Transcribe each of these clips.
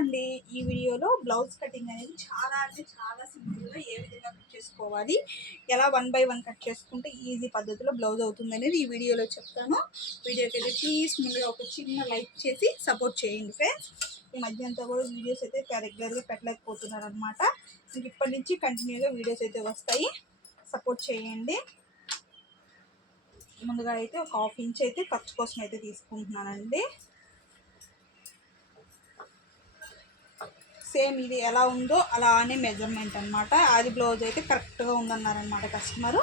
అండి ఈ వీడియోలో బ్లౌజ్ కటింగ్ అనేది చాలా అంటే చాలా సింపుల్గా ఏ విధంగా కట్ చేసుకోవాలి ఎలా వన్ బై వన్ కట్ చేసుకుంటే ఈజీ పద్ధతిలో బ్లౌజ్ అవుతుంది అనేది ఈ వీడియోలో చెప్తాను. వీడియోకి అయితే ప్లీజ్ ముందుగా ఒక చిన్న లైక్ చేసి సపోర్ట్ చేయండి ఫ్రెండ్స్. ఈ మధ్య అంతా కూడా వీడియోస్ అయితే రెగ్యులర్గా పెట్టలేకపోతున్నారు అనమాట ఇప్పటి నుంచి కంటిన్యూగా వీడియోస్ అయితే వస్తాయి. సపోర్ట్ చేయండి. ముందుగా అయితే ఒక హాఫ్ ఇంచ్ అయితే ఖర్చు కోసం అయితే తీసుకుంటున్నానండి. సేమ్ ఇది ఎలా ఉందో అలానే మెజర్మెంట్ అనమాట అది బ్లౌజ్ అయితే కరెక్ట్గా ఉందన్నారనమాట కస్టమరు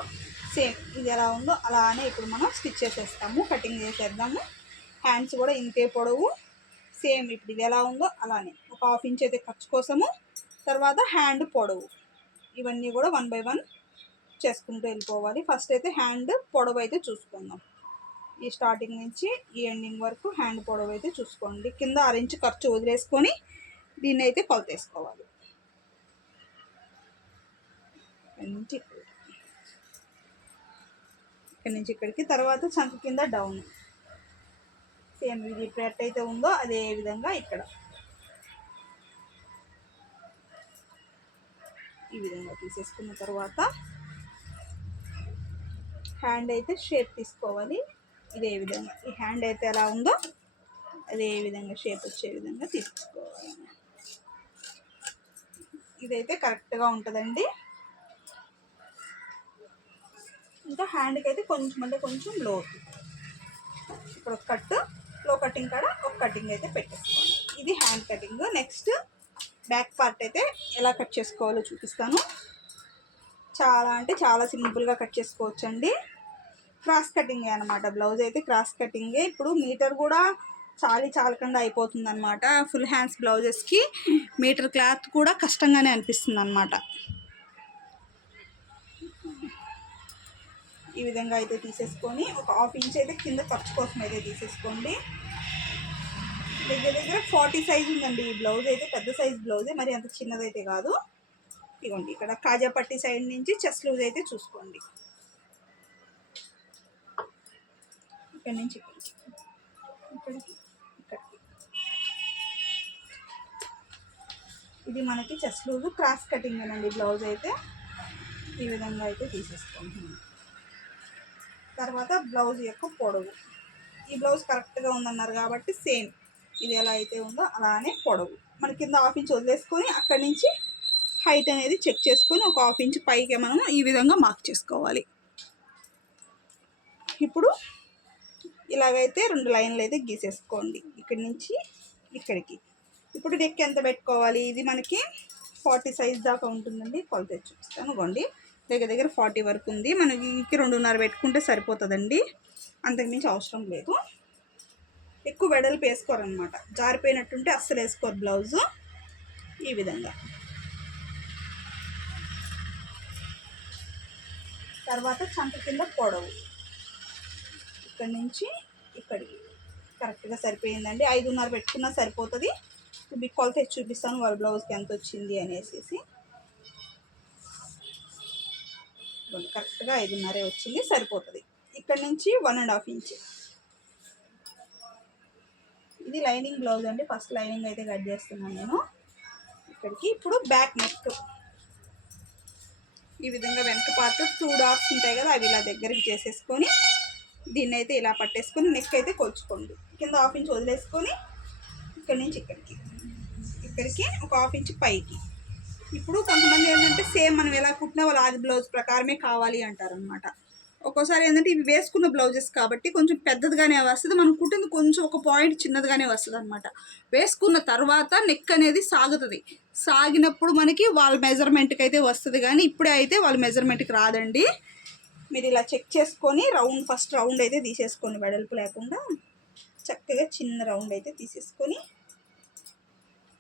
సేమ్ ఇది ఎలా ఉందో అలానే ఇప్పుడు మనం స్టిచ్ చేసేస్తాము కటింగ్ చేసేద్దాము. హ్యాండ్స్ కూడా ఇంతే పొడవు. సేమ్ ఇప్పుడు ఇది ఎలా ఉందో అలానే. ఒక హాఫ్ ఇంచ్ అయితే ఖర్చు కోసము తర్వాత హ్యాండ్ పొడవు. ఇవన్నీ కూడా వన్ బై వన్ చేసుకుంటూ వెళ్ళిపోవాలి. ఫస్ట్ అయితే హ్యాండ్ పొడవు అయితే చూసుకుందాం. ఈ స్టార్టింగ్ నుంచి ఈ ఎండింగ్ వరకు హ్యాండ్ పొడవు అయితే చూసుకోండి. కింద అరించి ఖర్చు వదిలేసుకొని దీన్ని అయితే కొలతేసుకోవాలి ఇక్కడి నుంచి ఇక్కడి నుంచి ఇక్కడికి. తర్వాత చంక కింద డౌన్. సేమ్ ఇది ఇప్పుడు ఎట్టయితే ఉందో అదే విధంగా ఇక్కడ. ఈ విధంగా తీసేసుకున్న తర్వాత హ్యాండ్ అయితే షేప్ తీసుకోవాలి. ఇదే విధంగా. ఈ హ్యాండ్ అయితే ఎలా ఉందో అదే విధంగా షేప్ వచ్చే విధంగా తీసుకోవాలి. ఇదైతే కరెక్ట్గా ఉంటుందండి. ఇంకా హ్యాండ్కి అయితే కొంచెం అంటే కొంచెం లో ఇప్పుడు ఒక కట్లో కటింగ్ కాడ ఒక కటింగ్ అయితే పెట్టేసుకోండి. ఇది hand cutting next back part అయితే ఎలా కట్ చేసుకోవాలో చూపిస్తాను. చాలా అంటే చాలా సింపుల్గా కట్ చేసుకోవచ్చండి. క్రాస్ కటింగే అనమాట బ్లౌజ్ అయితే క్రాస్ కటింగే ఇప్పుడు మీటర్ కూడా చాలి చాలకుండా అయిపోతుంది అనమాట ఫుల్ హ్యాండ్స్ బ్లౌజెస్కి మీటర్ క్లాత్ కూడా కష్టంగానే అనిపిస్తుంది అనమాట ఈ విధంగా అయితే తీసేసుకొని ఒక హాఫ్ ఇంచ్ అయితే కింద ఖర్చు కోసం అయితే తీసేసుకోండి. దగ్గర దగ్గర ఫార్టీ సైజ్ ఉందండి ఈ బ్లౌజ్ అయితే. పెద్ద సైజ్ బ్లౌజే మరి అంత చిన్నదైతే కాదు. ఇదిగోండి ఇక్కడ కాజాపట్టి సైడ్ నుంచి చెస్ లూజ్ అయితే చూసుకోండి. ఇక్కడ నుంచి ఇక్కడికి. ఇక్కడికి. ఇది మనకి చెస్ట్ లూజ్ క్రాస్ కటింగ్ అండి బ్లౌజ్ అయితే. ఈ విధంగా అయితే తీసేసుకుంటున్నాం తర్వాత బ్లౌజ్ యొక్క పొడవు. ఈ బ్లౌజ్ కరెక్ట్గా ఉందన్నారు కాబట్టి సేమ్. ఇది ఎలా అయితే ఉందో అలానే పొడవు. మన కింద హాఫ్ ఇంచ్ వదిలేసుకొని అక్కడి నుంచి హైట్ అనేది చెక్ చేసుకొని ఒక హాఫ్ ఇంచ్ పైకి మనం ఈ విధంగా మార్క్ చేసుకోవాలి. ఇప్పుడు ఇలాగైతే రెండు లైన్లు అయితే గీసేసుకోండి. ఇక్కడి నుంచి ఇక్కడికి. ఇప్పుడు నెక్ ఎంత పెట్టుకోవాలి? ఇది మనకి ఫార్టీ సైజ్ దాకా ఉంటుందండి. కొలత చూపిస్తాను. ఇవ్వండి దగ్గర దగ్గర ఫార్టీ వరకు ఉంది. మనకి రెండున్నర పెట్టుకుంటే సరిపోతుందండి. అంతకుమించి అవసరం లేదు. ఎక్కువ వెడల్పు వేసుకోరనమాట జారిపోయినట్టుంటే అస్సలు వేసుకోరు బ్లౌజు. ఈ విధంగా. తర్వాత చంక కింద పొడవు. ఇక్కడి నుంచి ఇక్కడికి. కరెక్ట్గా సరిపోయిందండి. ఐదున్నర పెట్టుకున్నా సరిపోతుంది. మీకు కొలత తెచ్చి చూపిస్తాను వాళ్ళ బ్లౌజ్కి ఎంత వచ్చింది అనేసి కరెక్ట్గా ఐదున్నరే వచ్చింది సరిపోతుంది. ఇక్కడ నుంచి వన్ అండ్ హాఫ్ ఇంచ్. ఇది లైనింగ్ బ్లౌజ్ అండి ఫస్ట్ లైనింగ్ అయితే కట్ చేస్తున్నాను నేను. ఇక్కడికి ఇప్పుడు బ్యాక్ నెక్. ఈ విధంగా వెనక పార్ట్ టూ డాట్స్ ఉంటాయి కదా అవి ఇలా దగ్గరికి చేసేసుకొని దీన్ని అయితే ఇలా పట్టేసుకొని నెక్ అయితే కొలుచుకోండి. కింద హాఫ్ ఇంచ్ వదిలేసుకొని ఇక్కడి నుంచి ఇక్కడికి. దగ్గరికి ఒక హాఫ్ ఇంచ్ పైకి. ఇప్పుడు కొంతమంది ఏంటంటే సేమ్ మనం ఎలా కుట్టినా వాళ్ళు ఆది బ్లౌజ్ ప్రకారమే కావాలి అంటారనమాట ఒక్కోసారి ఏంటంటే ఇవి వేసుకున్న బ్లౌజెస్ కాబట్టి కొంచెం పెద్దదిగానే వస్తుంది. మనం కుట్టింది కొంచెం ఒక పాయింట్ చిన్నదిగానే వస్తుంది అనమాట వేసుకున్న తర్వాత నెక్ అనేది సాగుతుంది. సాగినప్పుడు మనకి వాళ్ళ మెజర్మెంట్కి అయితే వస్తుంది కానీ ఇప్పుడే అయితే వాళ్ళ మెజర్మెంట్కి రాదండి. మీరు ఇలా చెక్ చేసుకొని రౌండ్ ఫస్ట్ రౌండ్ అయితే తీసేసుకోండి. వెడల్పు లేకుండా చక్కగా చిన్న రౌండ్ అయితే తీసేసుకొని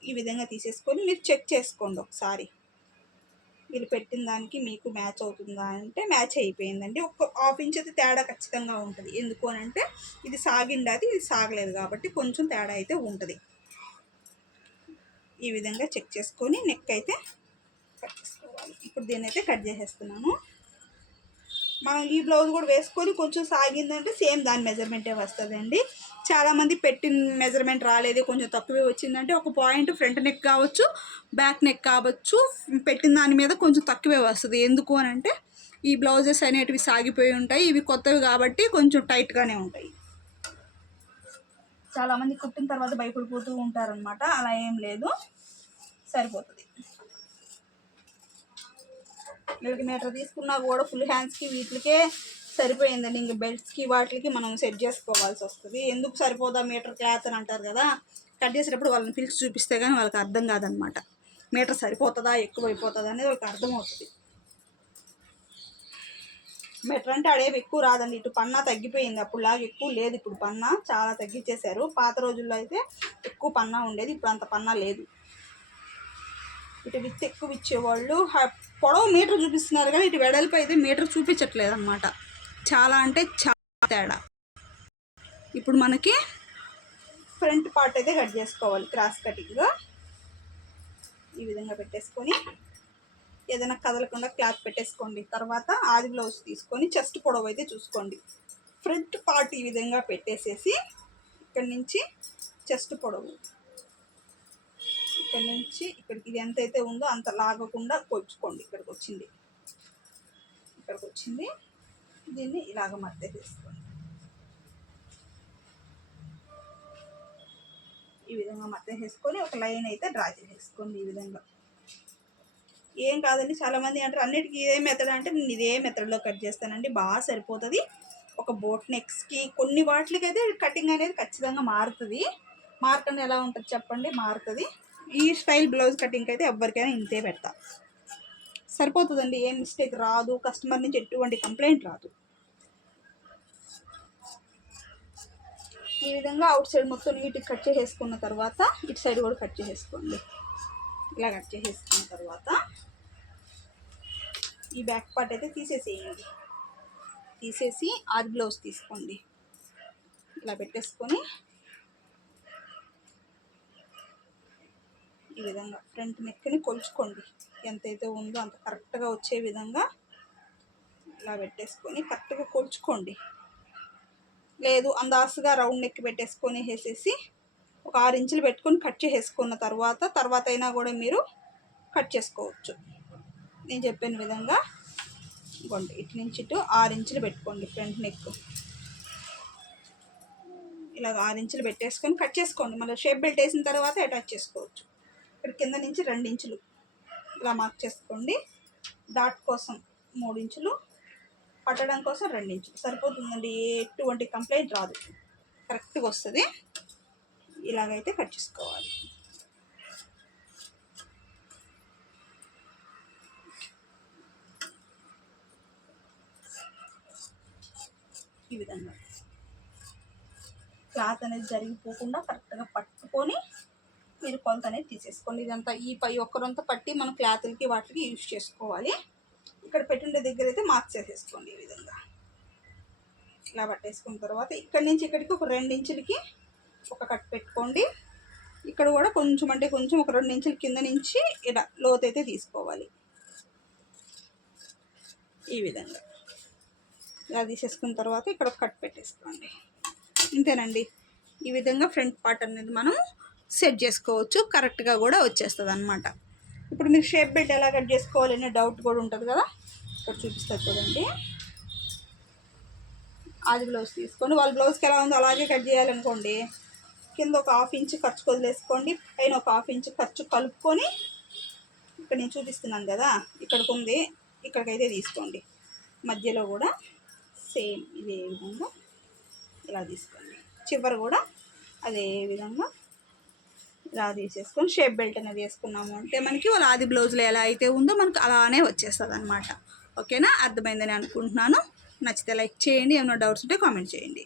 ఈ విధంగా తీసేసుకొని మీరు చెక్ చేసుకోండి ఒకసారి. వీళ్ళు పెట్టిన దానికి మీకు మ్యాచ్ అవుతుందా అంటే మ్యాచ్ అయిపోయిందండి. ఒక హాఫ్ ఇంచ్ అయితే తేడా ఖచ్చితంగా ఉంటుంది. ఎందుకు అని అంటే ఇది సాగిండది ఇది సాగలేదు కాబట్టి కొంచెం తేడా అయితే ఉంటుంది. ఈ విధంగా చెక్ చేసుకొని నెక్ అయితే కట్ చేసుకోవాలి. ఇప్పుడు దీన్ని అయితే కట్ చేసేస్తున్నాను. మనం ఈ బ్లౌజ్ కూడా వేసుకొని కొంచెం సాగిందంటే సేమ్ దాని మెజర్మెంటే వస్తుందండి. చాలామంది పెట్టిన మెజర్మెంట్ రాలేదు కొంచెం తక్కువే వచ్చిందంటే ఒక పాయింట్ ఫ్రంట్ నెక్ కావచ్చు బ్యాక్ నెక్ కావచ్చు పెట్టిన దాని మీద కొంచెం తక్కువే వస్తుంది. ఎందుకు అని అంటే ఈ బ్లౌజెస్ అనేటివి సాగిపోయి ఉంటాయి ఇవి కొత్తవి కాబట్టి కొంచెం టైట్గానే ఉంటాయి. చాలామంది కుట్టిన తర్వాత భయపడిపోతూ ఉంటారనమాట అలా ఏం లేదు. సరిపోతుంది. మీటర్ తీసుకున్నా కూడా ఫుల్ హ్యాండ్స్కి వీటికే సరిపోయిందండి. ఇంక బెల్ట్స్కి వాటికి మనం సెట్ చేసుకోవాల్సి వస్తుంది. ఎందుకు సరిపోదా మీటర్ క్లాత్ అని అంటారు కదా కట్ చేసేటప్పుడు వాళ్ళని పిలిచి చూపిస్తే కానీ వాళ్ళకి అర్థం కాదనమాట. మీటర్ సరిపోతుందా ఎక్కువ అయిపోతుందా అనేది వాళ్ళకి అర్థమవుతుంది. మీటర్ అంటే అడేవి ఎక్కువ రాదండి. ఇటు పన్నా తగ్గిపోయింది అప్పుడులాగా ఎక్కువ లేదు. ఇప్పుడు పన్నా చాలా తగ్గించేశారు పాత రోజుల్లో అయితే ఎక్కువ పన్నా ఉండేది. ఇప్పుడు అంత పన్నా లేదు. ఇటు విత్ ఎక్కువ ఇచ్చేవాళ్ళు పొడవు మీటర్ చూపిస్తున్నారు కానీ ఇటు వెడల్పు అయితే మీటర్ చూపించట్లేదు అనమాట చాలా అంటే చాలా తేడా. ఇప్పుడు మనకి ఫ్రంట్ పార్ట్ అయితే కట్ చేసుకోవాలి క్రాస్ కటింగ్. ఈ విధంగా పెట్టేసుకొని ఏదైనా కదలకుండా క్లాత్ పెట్టేసుకోండి. తర్వాత ఆది బ్లౌజ్ తీసుకొని చెస్ట్ పొడవు అయితే చూసుకోండి. ఫ్రంట్ పార్ట్ ఈ విధంగా పెట్టేసేసి ఇక్కడి నుంచి చెస్ట్ పొడవు ఇక్కడ నుంచి ఇక్కడికి ఇది ఎంత అయితే ఉందో అంత లాగకుండా కొలుచుకోండి. ఇక్కడికి వచ్చింది. ఇక్కడికి వచ్చింది. దీన్ని ఇలాగ మధ్య తీసుకోండి. ఈ విధంగా మధ్య వేసుకొని ఒక లైన్ అయితే డ్రా చేసేసుకోండి ఈ విధంగా. ఏం కాదండి చాలామంది అంటారు అన్నిటికీ ఇదే మెథడ్ అంటే నేను ఇదే మెథడ్లో కట్ చేస్తానండి. బాగా సరిపోతుంది. ఒక బోట్ నెక్స్కి కొన్ని వాటికి అయితే కటింగ్ అనేది ఖచ్చితంగా మారుతుంది. మార్కండి ఎలా ఉంటుంది చెప్పండి? మారుతుంది. ఈ స్టైల్ బ్లౌజ్ కటింగ్ అయితే ఎవరికైనా ఇంతే పెడతా. సరిపోతుందండి ఏం మిస్టేక్ రాదు కస్టమర్ నుంచి ఎటువంటి కంప్లైంట్ రాదు. ఈ విధంగా అవుట్ సైడ్ మొత్తం నీట్గా కట్ చేసేసుకున్న తర్వాత ఇటు సైడ్ కూడా కట్ చేసేసుకోండి. ఇలా కట్ చేసేసుకున్న తర్వాత ఈ బ్యాక్ పార్ట్ అయితే తీసేసేయండి. తీసేసి ఆది బ్లౌజ్ తీసుకోండి. ఇలా పెట్టేసుకొని ఈ విధంగా ఫ్రంట్ నెక్ని కొలుచుకోండి. ఎంతైతే ఉందో అంత కరెక్ట్గా వచ్చే విధంగా ఇలా పెట్టేసుకొని కరెక్ట్గా కొలుచుకోండి. లేదు అందాసుగా రౌండ్ నెక్ పెట్టేసుకొని వేసేసి ఒక ఆరు ఇంచులు పెట్టుకొని కట్ చేసేసుకున్న తర్వాత తర్వాత అయినా కూడా మీరు కట్ చేసుకోవచ్చు. నేను చెప్పిన విధంగా ఇవ్వండి ఇటు నుంచి ఇటు ఆరు ఇంచులు పెట్టుకోండి ఫ్రంట్ నెక్. ఇలాగ ఆరు ఇంచులు పెట్టేసుకొని కట్ చేసుకోండి. మళ్ళీ షేప్ బెల్ట్ వేసిన తర్వాత అటాచ్ చేసుకోవచ్చు. ఇక్కడ కింద నుంచి రెండు ఇంచులు. ఇలా మార్క్ చేసుకోండి. డాట్ కోసం మూడు ఇంచులు. పట్టడం కోసం రెండు ఇంచులు. సరిపోతుందండి. ఎటువంటి కంప్లైంట్ రాదు. కరెక్ట్గా వస్తుంది. ఇలాగైతే కట్ చేసుకోవాలి. ఈ విధంగా. క్లాత్ అనేది జరిగిపోకుండా కరెక్ట్గా పట్టుకొని మీరు కొలత అనేది తీసేసుకోండి. ఇదంతా ఈ పై ఒక్కరంతా పట్టి మనం క్లాతులకి వాటికి యూజ్ చేసుకోవాలి. ఇక్కడ పెట్టుండే దగ్గర అయితే మార్క్ చేసేసుకోండి ఈ విధంగా. ఇలా పట్టేసుకున్న తర్వాత ఇక్కడి నుంచి ఇక్కడికి ఒక రెండు ఇంచులకి ఒక కట్ పెట్టుకోండి. ఇక్కడ కూడా కొంచెం అంటే కొంచెం ఒక రెండు ఇంచుల కింద నుంచి ఇలా లోతైతే అయితే తీసుకోవాలి. ఈ విధంగా. ఇలా తీసేసుకున్న తర్వాత ఇక్కడ ఒక కట్ పెట్టేసుకోండి. ఇంతేనండి. ఈ విధంగా ఫ్రంట్ పార్ట్ అనేది మనం సెట్ చేసుకోవచ్చు కరెక్ట్గా కూడా వచ్చేస్తుంది అనమాట ఇప్పుడు మీరు షేప్ బెల్ట్ ఎలా కట్ చేసుకోవాలి అనే డౌట్ కూడా ఉంటుంది కదా? ఇక్కడ చూపిస్తారు చూడండి. ఆది బ్లౌజ్ తీసుకొని వాళ్ళ బ్లౌజ్కి ఎలా ఉందో అలాగే కట్ చేయాలనుకోండి. కింద ఒక హాఫ్ ఇంచ్ ఖర్చు వదిలేసుకోండి. పైన ఒక హాఫ్ ఇంచ్ ఖర్చు కలుపుకొని ఇక్కడ నేను చూపిస్తున్నాను కదా ఇక్కడికి ఉంది. ఇక్కడికైతే తీసుకోండి. మధ్యలో కూడా సేమ్ ఇదే విధంగా ఇలా తీసుకోండి. చివరి కూడా అదే విధంగా ఇలా తీసేసుకొని షేప్ బెల్ట్ అనేది వేసుకున్నాము. అంటే మనకి వాళ్ళ ఆది బ్లౌజ్లో ఎలా అయితే ఉందో మనకు అలానే వచ్చేస్తుంది అనమాట ఓకేనా అర్థమైందని అనుకుంటున్నాను. నచ్చితే లైక్ చేయండి. ఏమైనా డౌట్స్ ఉంటే కామెంట్ చేయండి.